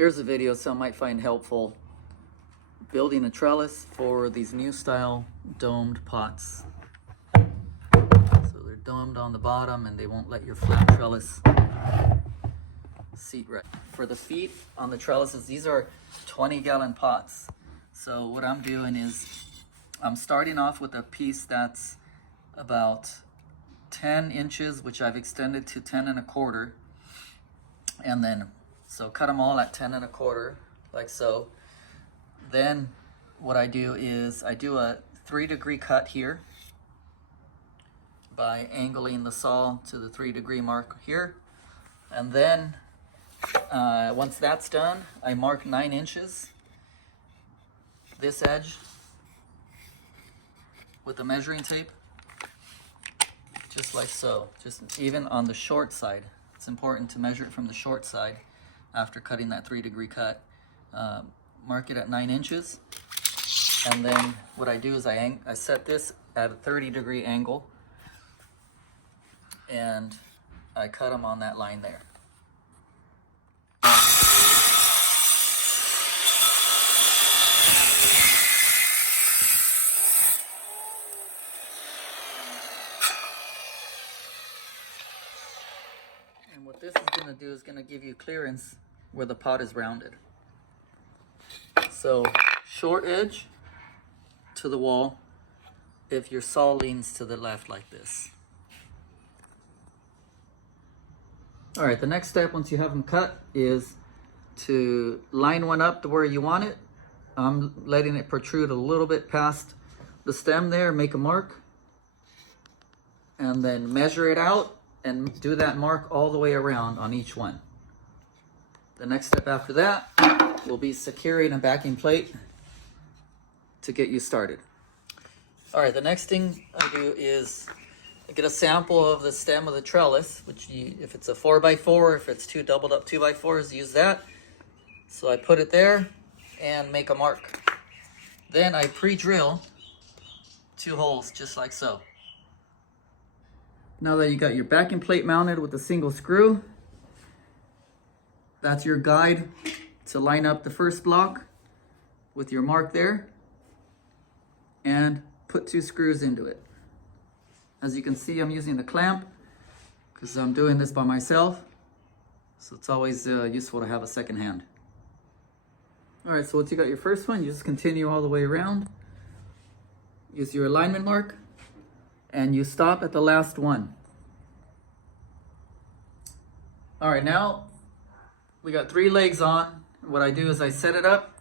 Here's a video some might find helpful. Building a trellis for these new style domed pots. So they're domed on the bottom and they won't let your flat trellis seat right. For the feet on the trellises, these are 20-gallon pots. So what I'm doing is I'm starting off with a piece that's about 10 inches, which I've extended to 10 1/4. And then, so cut them all at 10 1/4, like so. Then what I do is I do a 3-degree cut here by angling the saw to the 3-degree mark here. And then once that's done, I mark 9 inches this edge with the measuring tape, just like so, just even on the short side. It's important to measure it from the short side after cutting that 3-degree cut. Mark it at 9 inches, and then what I do is I set this at a 30-degree angle, and I cut them on that line there. And what this is going to do is going to give you clearance where the pot is rounded. So short edge to the wall if your saw leans to the left like this. All right, the next step once you have them cut is to line one up to where you want it. I'm letting it protrude a little bit past the stem there, make a mark, and then measure it out and do that mark all the way around on each one. The next step after that will be securing a backing plate to get you started. All right, the next thing I do is I get a sample of the stem of the trellis, which if it's a 4x4, if it's two doubled up 2x4s, use that. So I put it there and make a mark. Then I pre-drill 2 holes just like so. Now that you got your backing plate mounted with a single screw, that's your guide to line up the first block with your mark there and put 2 screws into it. As you can see, I'm using the clamp because I'm doing this by myself, so it's always useful to have a second hand. All right, so once you got your first one, you just continue all the way around. Use your alignment mark and you stop at the last one. All right, now we got 3 legs on. What I do is I set it up,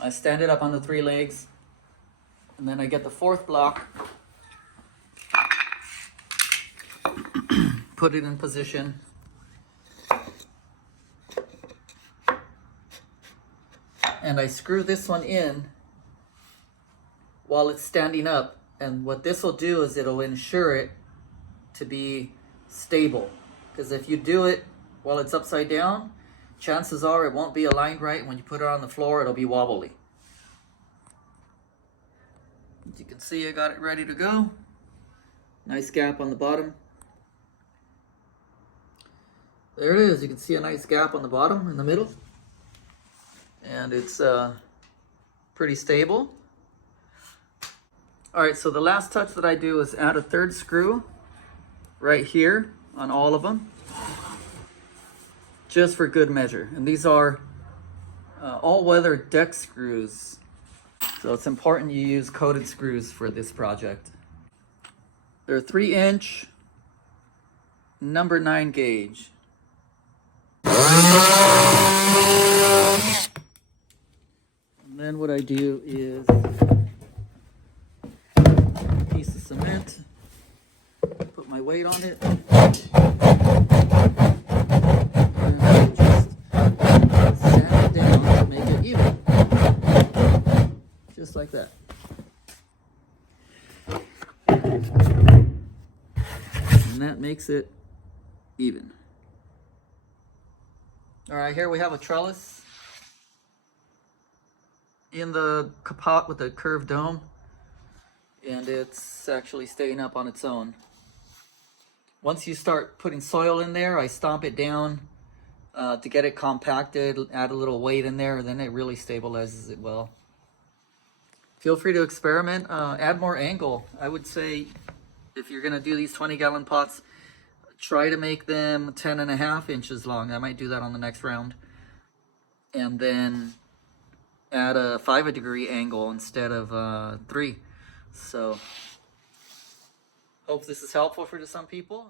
I stand it up on the 3 legs, and then I get the 4th block, put it in position, and I screw this one in while it's standing up. And what this will do is it'll ensure it to be stable, because if you do it while it's upside down, chances are it won't be aligned right. When you put it on the floor, it'll be wobbly. As you can see, I got it ready to go. Nice gap on the bottom. There it is. You can see a nice gap on the bottom in the middle. And it's pretty stable. All right, so the last touch that I do is add a 3rd screw right here on all of them, just for good measure. And these are all-weather deck screws, so it's important you use coated screws for this project. They're 3-inch, number 9 gauge. And then what I do is a piece of cement, put my weight on it, and just sand it down to make it even, just like that. And that makes it even. All right, here we have a trellis in the kapot with a curved dome, and it's actually staying up on its own. Once you start putting soil in there, I stomp it down to get it compacted, add a little weight in there, then it really stabilizes it well. Feel free to experiment, add more angle. I would say if you're gonna do these 20-gallon pots, try to make them 10.5 inches long. I might do that on the next round. And then add a 5-degree angle instead of 3. So hope this is helpful for some people.